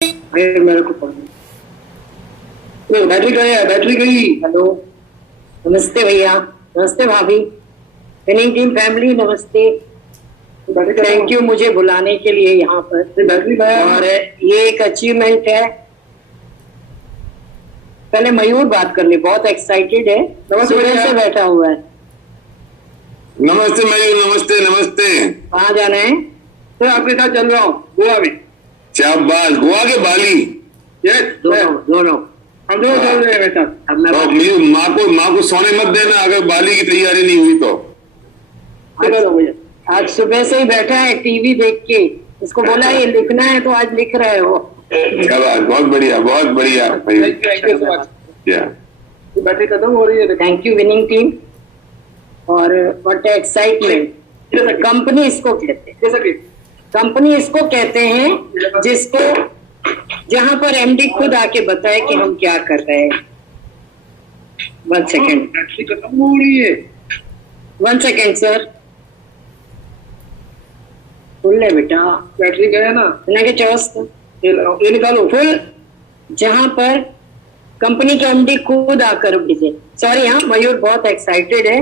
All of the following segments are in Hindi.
फिर मेरे को बैटरी गई, बैटरी गई। हेलो, नमस्ते भैया, नमस्ते भाभी, विनिंग टीम फैमिली, नमस्ते। थैंक यू मुझे बुलाने के लिए यहाँ पर। बैटरी गया और ये एक अचीवमेंट है। पहले मयूर बात कर ले, बहुत एक्साइटेड है, सुबह से बैठा हुआ है। नमस्ते मयूर, नमस्ते नमस्ते। कहाँ जाना है? तो आपके साथ चल रहा हूँ गोवा में। शाबाश, गोवा के बाली। दोनों हम दोनों चल रहे हैं मेरे साथ। अब मैं और माँ को सोने मत देना अगर बाली की तैयारी नहीं हुई तो। आज सुबह से ही बैठा है टीवी देख के। इसको बोला ये लिखना है तो आज लिख रहे हो। शाबाश, बहुत बढ़िया, बहुत बढ़िया। Thank you so much. Battery खत्म हो रही है। Thank you winning team. और व्हाट एक्साइटमेंट। कंपनी इसको कहते हैं, जैसा कि कंपनी इसको कहते हैं जिसको जहां पर एमडी खुद आके बताए कि हम क्या कर रहे हैं। 1 सेकेंड, बैटरी खत्म हो रही है। 1 सेकेंड सर, फुल है बेटा, बैटरी गया ना, के चौस ये निकालो। फुल जहां पर कंपनी के एमडी खुद आकर भेजे। सॉरी, हाँ मयूर बहुत एक्साइटेड है।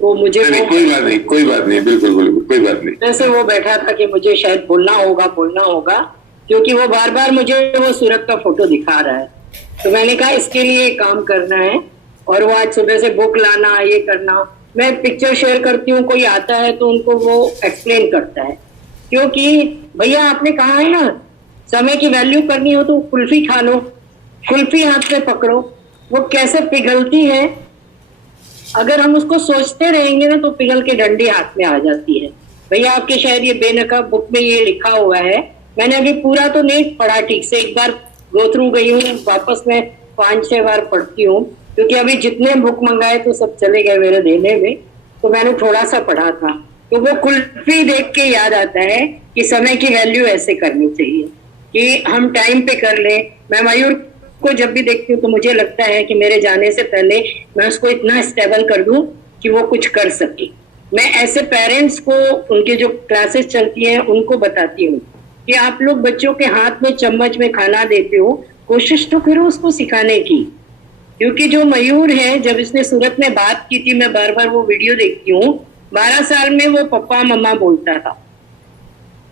वो मुझे नहीं, कोई बात नहीं, कोई बात नहीं, बिल्कुल बिल्कुल कोई बात नहीं। जैसे वो बैठा था कि मुझे शायद बोलना होगा क्योंकि वो बार बार मुझे वो सूरत का फोटो दिखा रहा है। तो मैंने कहा इसके लिए काम करना है। और वो आज सुबह से बुक लाना, ये करना। मैं पिक्चर शेयर करती हूँ, कोई आता है तो उनको वो एक्सप्लेन करता है। क्योंकि भैया आपने कहा है ना, समय की वैल्यू करनी हो तो कुल्फी खा लो, कुल्फी हाथ में पकड़ो, वो कैसे पिघलती है। अगर हम उसको सोचते रहेंगे ना तो पिघल के डंडी हाथ में आ जाती है। भैया आपके शायद ये बेनकाब बुक में ये लिखा हुआ है। मैंने अभी पूरा तो नहीं पढ़ा ठीक से, एक बार गो थ्रू गई हूँ, वापस मैं 5-6 बार पढ़ती हूँ क्योंकि अभी जितने बुक मंगाए तो सब चले गए मेरे देने में। तो मैंने थोड़ा सा पढ़ा था, तो वो कुल्फी देख के याद आता है कि समय की वैल्यू ऐसे करनी चाहिए कि हम टाइम पे कर लें। मैं मयूर को जब भी देखती हूँ तो मुझे लगता है कि मेरे जाने से पहले मैं उसको इतना स्टेबल कर दूं कि वो कुछ कर सके। मैं ऐसे पेरेंट्स को, उनके जो क्लासेस चलती हैं उनको बताती हूँ कि आप लोग बच्चों के हाथ में चम्मच में खाना देते हो, कोशिश तो करो उसको सिखाने की। क्योंकि जो मयूर है, जब इसने सूरत में बात की थी, मैं बार बार वो वीडियो देखती हूँ, 12 साल में वो पप्पा मम्मा बोलता था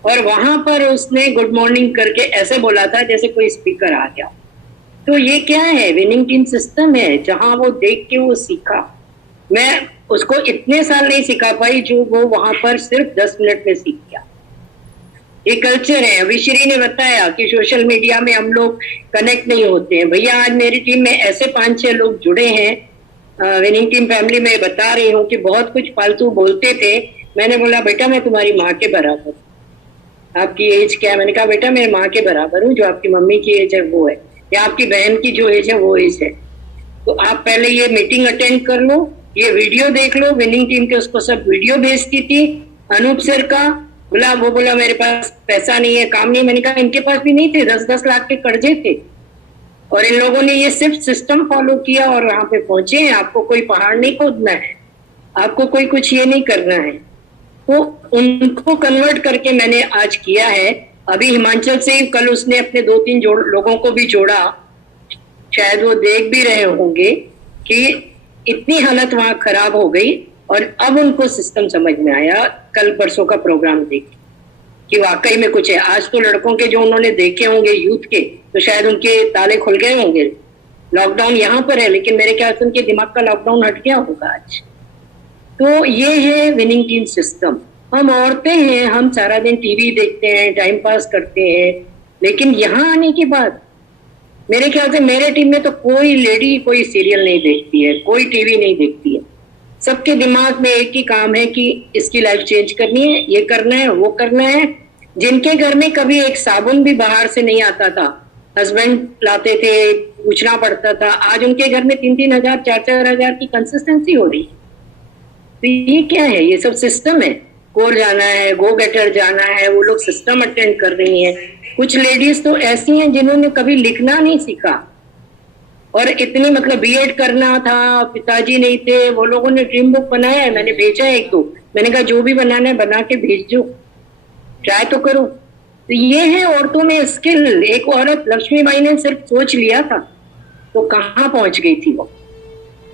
और वहां पर उसने गुड मॉर्निंग करके ऐसे बोला था जैसे कोई स्पीकर आ गया। तो ये क्या है? विनिंग टीम सिस्टम है जहां वो देख के वो सीखा। मैं उसको इतने साल नहीं सिखा पाई जो वो वहां पर सिर्फ 10 मिनट में सीख गया। ये कल्चर है। अभिश्री ने बताया कि सोशल मीडिया में हम लोग कनेक्ट नहीं होते हैं। भैया आज मेरी टीम में ऐसे 5-6 लोग जुड़े हैं। विनिंग टीम फैमिली में बता रही हूँ कि बहुत कुछ फालतू बोलते थे। मैंने बोला बेटा मैं तुम्हारी माँ के बराबर, आपकी एज क्या है? मैंने कहा बेटा मैं माँ के बराबर हूँ, जो आपकी मम्मी की एज है वो है, या आपकी बहन की जो एज है वो एज है। तो आप पहले ये मीटिंग अटेंड कर लो, ये वीडियो देख लो। विनिंग टीम के उसको सब वीडियो भेजती थी। अनूप सर का वो बोला मेरे पास पैसा नहीं है, काम नहीं। मैंने कहा इनके पास भी नहीं थे, 10-10 लाख के कर्जे थे और इन लोगों ने ये सिर्फ सिस्टम फॉलो किया और यहाँ पे पहुंचे हैं। आपको कोई पहाड़ नहीं खोदना है, आपको कोई कुछ ये नहीं करना है। तो उनको कन्वर्ट करके मैंने आज किया है। अभी हिमाचल से कल उसने अपने 2-3 लोगों को भी जोड़ा, शायद वो देख भी रहे होंगे कि इतनी हालत वहां खराब हो गई और अब उनको सिस्टम समझ में आया कल परसों का प्रोग्राम देख कि वाकई में कुछ है। आज तो लड़कों के जो उन्होंने देखे होंगे यूथ के, तो शायद उनके ताले खुल गए होंगे। लॉकडाउन यहाँ पर है लेकिन मेरे ख्याल से उनके दिमाग का लॉकडाउन हट गया होगा आज। तो ये है विनिंग टीम सिस्टम। हम औरतें हैं, हम सारा दिन टीवी देखते हैं, टाइम पास करते हैं, लेकिन यहाँ आने के बाद मेरे ख्याल से मेरे टीम में तो कोई लेडी कोई सीरियल नहीं देखती है, कोई टीवी नहीं देखती है। सबके दिमाग में एक ही काम है कि इसकी लाइफ चेंज करनी है, ये करना है, वो करना है। जिनके घर में कभी एक साबुन भी बाहर से नहीं आता था, हस्बैंड लाते थे, पूछना पड़ता था, आज उनके घर में 3-3 हजार 4-4 हजार की कंसिस्टेंसी हो रही है। तो ये क्या है? ये सब सिस्टम है। कोर जाना है, गो गेटर जाना है, वो लोग सिस्टम अटेंड कर रही हैं। कुछ लेडीज तो ऐसी हैं जिन्होंने कभी लिखना नहीं सीखा और इतनी मतलब बीएड करना था, पिताजी नहीं थे, वो लोगों ने ड्रीम बुक बनाया है। मैंने भेजा है 1-2, मैंने कहा जो भी बनाना है बना के भेज दो, ट्राई तो करो। तो ये है औरतों में स्किल। एक औरत लक्ष्मीबाई ने सिर्फ सोच लिया था तो कहाँ पहुंच गई थी वो,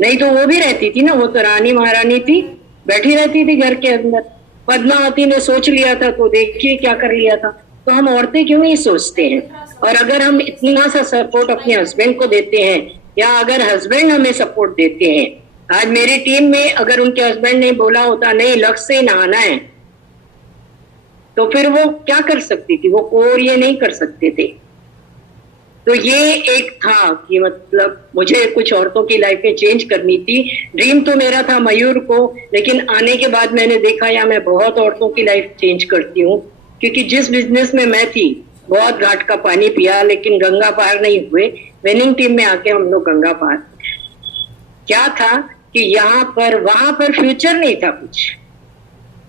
नहीं तो वो भी रहती थी ना, वो तो रानी महारानी थी, बैठी रहती थी घर के अंदर। पद्मावती ने सोच लिया था तो देखिए क्या कर लिया था। तो हम औरतें क्यों नहीं सोचते हैं? और अगर हम इतना सा सपोर्ट अपने हस्बैंड को देते हैं, या अगर हस्बैंड हमें सपोर्ट देते हैं, आज मेरी टीम में अगर उनके हस्बैंड ने बोला होता नहीं लक्ष्य से नहाना है, तो फिर वो क्या कर सकती थी? वो और ये नहीं कर सकते थे। तो ये एक था कि मतलब मुझे कुछ औरतों की लाइफ में चेंज करनी थी। ड्रीम तो मेरा था मयूर को, लेकिन आने के बाद मैंने देखा या मैं बहुत औरतों की लाइफ चेंज करती हूँ, क्योंकि जिस बिजनेस में मैं थी बहुत घाट का पानी पिया लेकिन गंगा पार नहीं हुए। विनिंग टीम में आके हम लोग गंगा पार। क्या था कि यहाँ पर वहां पर फ्यूचर नहीं था कुछ।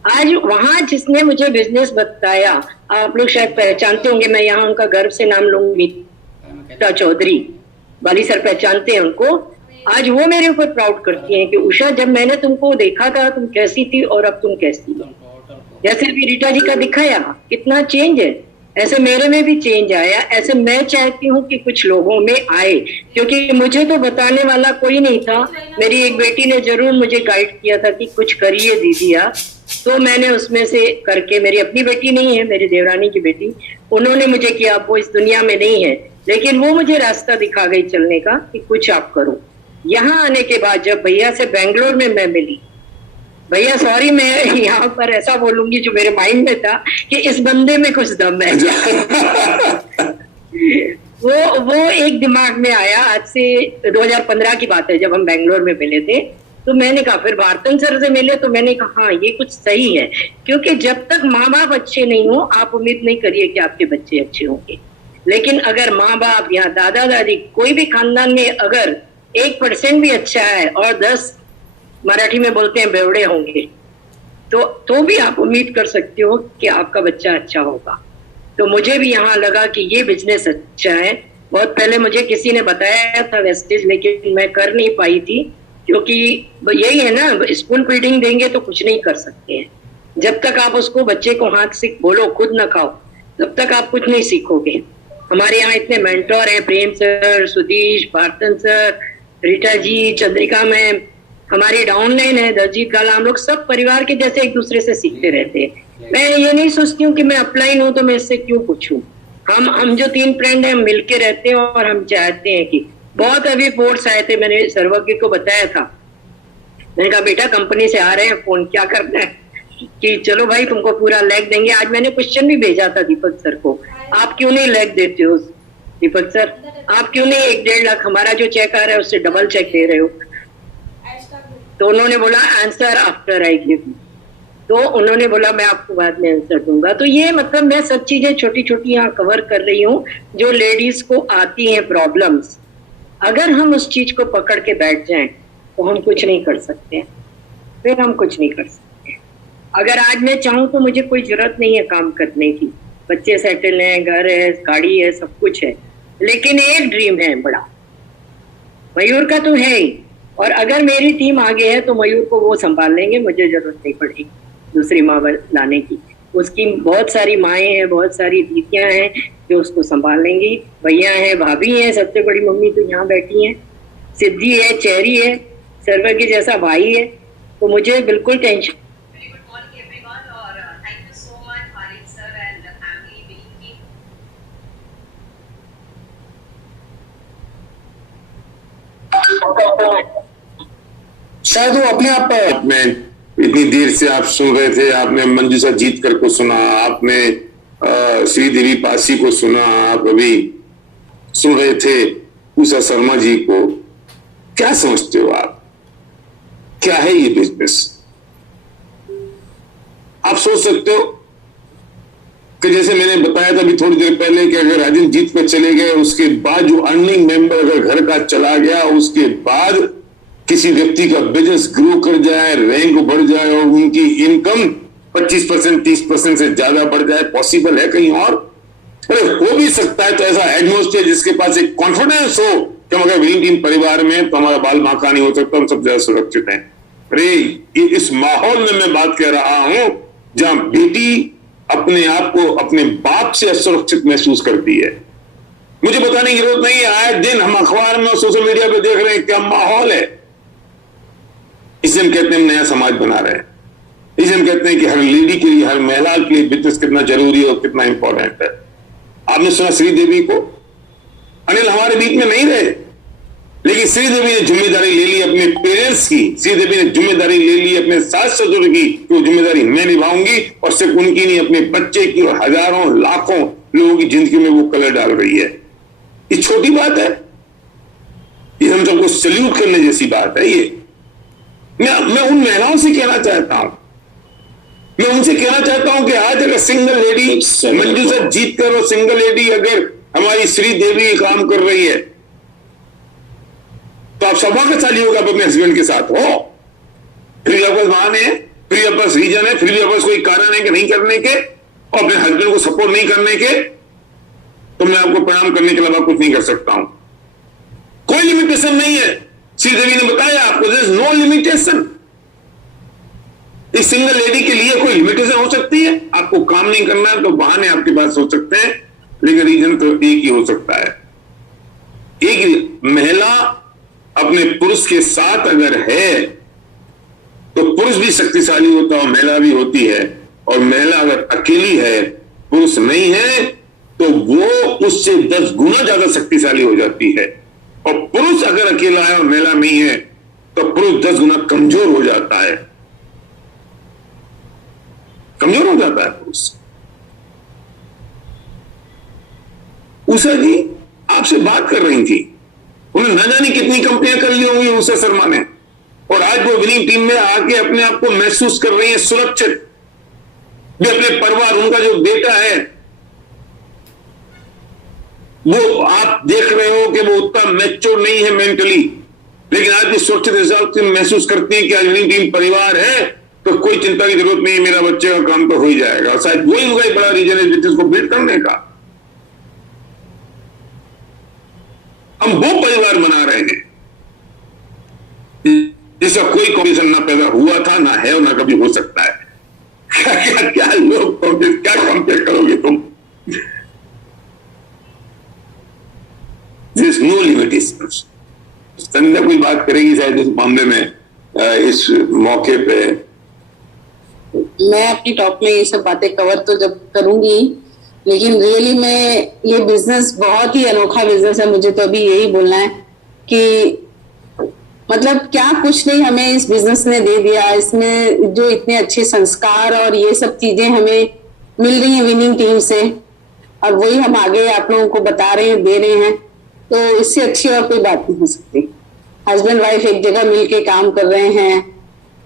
आज वहां जिसने मुझे बिजनेस बताया, आप लोग शायद पहचानते होंगे, मैं यहाँ उनका गर्व से नाम लूंगी, मीता चौधरी, बाली सर पहचानते हैं उनको। आज वो मेरे ऊपर प्राउड करती हैं कि उषा जब मैंने तुमको देखा था तुम कैसी थी और अब तुम कैसी हो। जैसे अभी रीटा जी का दिखाया कितना चेंज है, ऐसे मेरे में भी चेंज आया। ऐसे मैं चाहती हूँ कि कुछ लोगों में आए, क्योंकि मुझे तो बताने वाला कोई नहीं था। मेरी एक बेटी ने जरूर मुझे गाइड किया था कि कुछ करिए दीदी आप, तो मैंने उसमें से करके, मेरी अपनी बेटी नहीं है, मेरी देवरानी की बेटी, उन्होंने मुझे किया। वो इस दुनिया में नहीं है, लेकिन वो मुझे रास्ता दिखा गई चलने का कि कुछ आप करो। यहाँ आने के बाद जब भैया से बेंगलोर में मैं मिली, भैया सॉरी मैं यहाँ पर ऐसा बोलूंगी जो मेरे माइंड में था कि इस बंदे में कुछ दम है। वो एक दिमाग में आया। आज से 2015 की बात है जब हम बेंगलोर में मिले थे, तो मैंने कहा, फिर भारतन सर से मिले तो मैंने कहा हाँ ये कुछ सही है, क्योंकि जब तक माँ बाप अच्छे नहीं हो आप उम्मीद नहीं करिए कि आपके बच्चे अच्छे होंगे। लेकिन अगर माँ बाप या दादा दादी कोई भी खानदान में अगर 1% भी अच्छा है और 10 मराठी में बोलते हैं बेवड़े होंगे, तो भी आप उम्मीद कर सकते हो कि आपका बच्चा अच्छा होगा। तो मुझे भी यहाँ लगा कि ये बिजनेस अच्छा है। बहुत पहले मुझे किसी ने बताया था वेस्टेज, लेकिन मैं कर नहीं पाई थी, क्योंकि यही है ना, स्पून फीडिंग देंगे तो कुछ नहीं कर सकते हैं। जब तक आप उसको बच्चे को हाथ से बोलो खुद ना खाओ, तब तक आप कुछ नहीं सीखोगे। हमारे यहाँ इतने मेंटोर हैं, प्रेम सर, सुधीश, भारतन सर, रीटा जी, चंद्रिका मैम, हमारी डाउनलाइन है दलजीत काला, हम लोग सब परिवार के जैसे एक दूसरे से सीखते रहते हैं। मैं ये नहीं सोचती हूँ कि मैं अपलाइन हूँ तो मैं इससे क्यों पूछूं। हम जो 3 फ्रेंड हैं हम मिलके रहते हैं और हम चाहते हैं कि, बहुत अभी फोर्स आए थे, मैंने सर्वज्ञ को बताया था, मैंने कहा बेटा कंपनी से आ रहे हैं फोन, क्या करना है कि चलो भाई तुमको पूरा लेग देंगे। आज मैंने क्वेश्चन भी भेजा था दीपक सर को, आप क्यों नहीं लेग देते हो दीपक सर, आप क्यों नहीं 1-1.5 लाख हमारा जो चेक आ रहा है उससे डबल चेक दे रहे हो। तो उन्होंने बोला आंसर आफ्टर आई गिव। तो उन्होंने बोला मैं आपको बाद में आंसर दूंगा। तो ये मतलब मैं सब चीजें छोटी छोटी यहाँ कवर कर रही हूँ जो लेडीज को आती हैं प्रॉब्लम्स। अगर हम उस चीज को पकड़ के बैठ जाएं तो हम कुछ नहीं कर सकते, फिर हम कुछ नहीं कर सकते। अगर आज मैं चाहूँ तो मुझे कोई जरूरत नहीं है काम करने की, बच्चे सेटल हैं, घर है, गाड़ी है, सब कुछ है, लेकिन एक ड्रीम है बड़ा, मयूर का तो है ही। और अगर मेरी टीम आगे है तो मयूर को वो संभाल लेंगे, मुझे जरूरत नहीं पड़ेगी दूसरी माँ लाने की। उसकी बहुत सारी माएँ हैं, बहुत सारी दीदियाँ हैं जो उसको संभाल लेंगी, भैया हैं, भाभी हैं, सबसे बड़ी मम्मी तो यहाँ बैठी हैं, सिद्धि है, चेरी है, सर्वज्ञ जैसा भाई है, तो मुझे बिल्कुल टेंशन। शायद वो अपने आप में इतनी देर से आप सुन रहे थे, आपने मंजूषा जीतकर को सुना, आपने श्रीदेवी पासी को सुना, आप अभी सुन रहे थे उषा शर्मा जी को। क्या समझते हो आप, क्या है ये बिजनेस? आप सोच सकते हो कि जैसे मैंने बताया था अभी थोड़ी देर पहले कि अगर राजन जीत पर चले गए, उसके बाद जो अर्निंग मेंबर अगर घर का चला गया, उसके बाद किसी व्यक्ति का बिजनेस ग्रो कर जाए, रैंक बढ़ जाए और उनकी इनकम 25% 30% से ज्यादा बढ़ जाए, पॉसिबल है कहीं और? अरे हो भी सकता है। तो ऐसा एटमॉस्फेयर जिसके पास एक कॉन्फिडेंस हो कि हम अगर विनिंग टीम परिवार में तो हमारा बाल बांका नहीं हो सकता, हम सब ज्यादा सुरक्षित हैं। अरे इस माहौल में मैं बात कह रहा हूं जहां बेटी अपने आप को अपने बाप से असुरक्षित महसूस करती है। मुझे बताने की जरूरत नहीं है, आए दिन हम अखबार में और सोशल मीडिया पे देख रहे हैं क्या माहौल है। इसे हम कहते हैं नया समाज बना रहे हैं। इसे हम कहते हैं कि हर लेडी के लिए, हर महिला के लिए बिजनेस कितना जरूरी है और कितना इंपॉर्टेंट है। आपने सुना श्रीदेवी को, अनिल हमारे बीच में नहीं रहे, लेकिन श्रीदेवी ने जिम्मेदारी ले ली अपने पेरेंट्स की, श्रीदेवी ने जिम्मेदारी ले ली अपने सास ससुर की, वो जिम्मेदारी मैं निभाऊंगी, और सिर्फ उनकी नहीं, अपने बच्चे की और हजारों लाखों लोगों की जिंदगी में वो कलर डाल रही है। ये छोटी बात है, ये हम सबको सल्यूट करने जैसी बात है। ये मैं उन महिलाओं से कहना चाहता हूं, मैं उनसे कहना चाहता हूं कि आज अगर सिंगल लेडी मंजू से जीत कर और सिंगल लेडी अगर हमारी श्रीदेवी काम कर रही है, तो आप सौभाग्यशाली होगा अपने हस्बैंड के साथ हो। फिर भी आपके बहाने हैं, फिर भी आपके पास रीजन है, फिर भी आपके पास कोई कारण है कि नहीं करने के और अपने हस्बैंड को सपोर्ट नहीं करने के, तो मैं आपको प्रणाम करने के अलावा कुछ नहीं कर सकता हूं। कोई लिमिटेशन नहीं है। श्रीदेवी ने बताया आपको, देयर इज नो लिमिटेशन। इस सिंगल लेडी के लिए कोई लिमिटेशन हो सकती है? आपको काम नहीं करना है तो बहाने आपके पास हो सकते हैं, लेकिन रीजन तो एक ही हो सकता है। एक महिला अपने पुरुष के साथ अगर है तो पुरुष भी शक्तिशाली होता है और महिला भी होती है, और महिला अगर अकेली है, पुरुष नहीं है, तो वो उससे 10 गुना ज्यादा शक्तिशाली हो जाती है। और पुरुष अगर अकेला है और महिला नहीं है तो पुरुष 10 गुना कमजोर हो जाता है, कमजोर हो जाता है पुरुष। उषा जी आपसे बात कर रही थी, उन्हें न जाने कितनी कंपनियां कर ली होंगी उषा शर्मा ने, और आज वो विनिंग टीम में आके अपने आप को महसूस कर रही है सुरक्षित। भी अपने परिवार, उनका जो बेटा है वो आप देख रहे हो कि वो उतना मैच्योर नहीं है मेंटली, लेकिन आज भी सुरक्षित हिसाब से महसूस करती है कि आज विनिंग टीम परिवार है तो कोई चिंता की जरूरत नहीं, मेरा बच्चे का काम तो हो ही जाएगा। और शायद वही उनका बड़ा रीजन है बिजनेस को बिल्ड करने का। हम वो परिवार बना रहे हैं जिसका कोई कॉम्पिटिशन ना पैदा हुआ था, ना है और ना कभी हो सकता है। क्या लोग क्या कंपेयर करोगे तुम? No limitations. संध्या कोई बात करेगी शायद इस मामले में, इस मौके पे। मैं अपनी टॉक में ये सब बातें कवर तो जब करूंगी, लेकिन रियली में ये बिजनेस बहुत ही अनोखा बिजनेस है। मुझे तो अभी यही बोलना है कि मतलब क्या कुछ नहीं हमें इस बिजनेस ने दे दिया, इसमें जो इतने अच्छे संस्कार और ये सब चीजें हमें मिल रही हैं विनिंग टीम से, और वही हम आगे आप लोगों को बता रहे हैं, दे रहे हैं, तो इससे अच्छी और कोई बात नहीं हो सकती। हस्बैंड वाइफ एक जगह मिलके काम कर रहे हैं,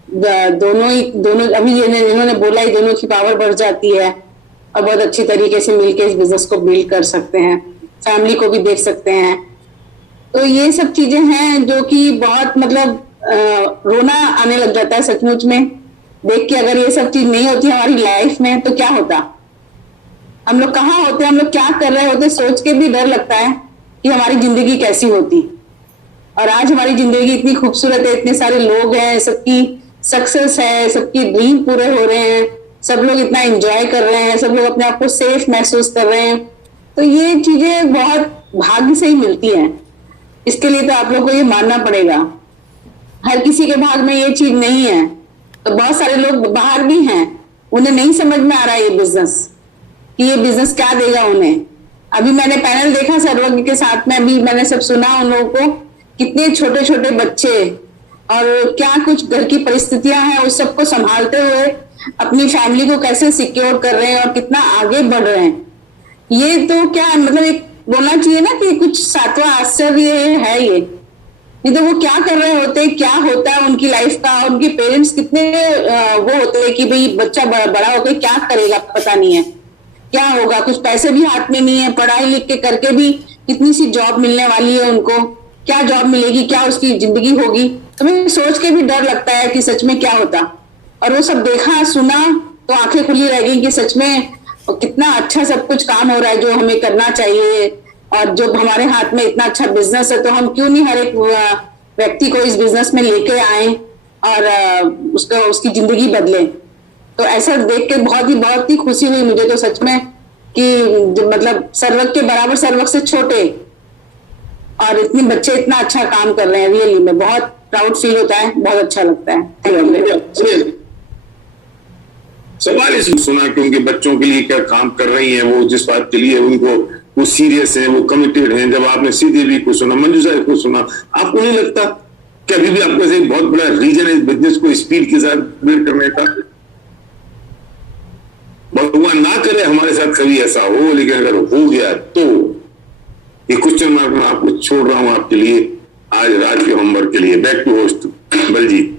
दोनों अभी इन्होंने बोला ही, दोनों की पावर बढ़ जाती है और बहुत अच्छी तरीके से मिलके इस बिजनेस को बिल्ड कर सकते हैं, फैमिली को भी देख सकते हैं। तो ये सब चीजें हैं जो कि बहुत मतलब रोना आने लग जाता है सचमुच में देख के। अगर ये सब चीज नहीं होती हमारी लाइफ में तो क्या होता, हम लोग कहाँ होते, हम लोग क्या कर रहे होते, सोच के भी डर लगता है कि हमारी जिंदगी कैसी होती। और आज हमारी जिंदगी इतनी खूबसूरत है, इतने सारे लोग हैं, सबकी सक्सेस है, सबकी ड्रीम पूरे हो रहे हैं, सब लोग इतना एंजॉय कर रहे हैं, सब लोग अपने आप को सेफ महसूस कर रहे हैं। तो ये चीजें बहुत भाग्य से ही मिलती हैं। इसके लिए तो आप लोग को ये मानना पड़ेगा, हर किसी के भाग में ये चीज नहीं है। तो बहुत सारे लोग बाहर भी हैं, उन्हें नहीं समझ में आ रहा है ये बिजनेस, कि ये बिजनेस क्या देगा उन्हें। अभी मैंने पैनल देखा सर्वज्ञ के साथ में, अभी मैंने सब सुना उन लोगों को, कितने छोटे छोटे बच्चे और क्या कुछ घर की परिस्थितियां हैं, उस सबको संभालते हुए अपनी फैमिली को कैसे सिक्योर कर रहे हैं और कितना आगे बढ़ रहे हैं। ये तो क्या मतलब एक बोलना चाहिए ना कि कुछ सातवां आश्चर्य है ये। नहीं तो वो क्या कर रहे होते, क्या होता है उनकी लाइफ का, उनके पेरेंट्स कितने वो होते हैं कि भाई बच्चा बड़ा होकर क्या करेगा पता नहीं है, क्या होगा, कुछ पैसे भी हाथ में नहीं है, पढ़ाई लिख के करके भी कितनी सी जॉब मिलने वाली है उनको, क्या जॉब मिलेगी, क्या उसकी जिंदगी होगी। तो मुझे सोच के भी डर लगता है कि सच में क्या होता। और वो सब देखा सुना तो आंखें खुली रह गई कि सच में कितना अच्छा सब कुछ काम हो रहा है जो हमें करना चाहिए। और जो हमारे हाथ में इतना अच्छा बिजनेस है तो हम क्यों नहीं हर एक व्यक्ति को इस बिजनेस में लेके आए और उसकी जिंदगी बदले। तो ऐसा देख के बहुत ही खुशी हुई मुझे तो सच में कि मतलब सर्वक के बराबर, सर्वक से छोटे, और इतने बच्चे इतना अच्छा काम कर रहे हैं। रियली में बहुत प्राउड फील होता है, बहुत अच्छा लगता है। सवाल इसमें सुना कि उनके बच्चों के लिए क्या काम कर रही हैं, वो जिस बात के लिए उनको वो सीरियस हैं, वो कमिटेड हैं। जब आपने श्रीदेवी को सुना, मंजू साहब को सुना, आपको नहीं लगता कि अभी भी आपके से बहुत बड़ा रीजन है इस बिजनेस को स्पीड के साथ बिल्ड करने का? भगवान ना करे हमारे साथ कभी ऐसा हो, लेकिन अगर हो गया तो ये क्वेश्चन मार्क मैं आपको छोड़ रहा हूं आपके लिए आज रात के होमवर्क के लिए। Back to host Baljeet.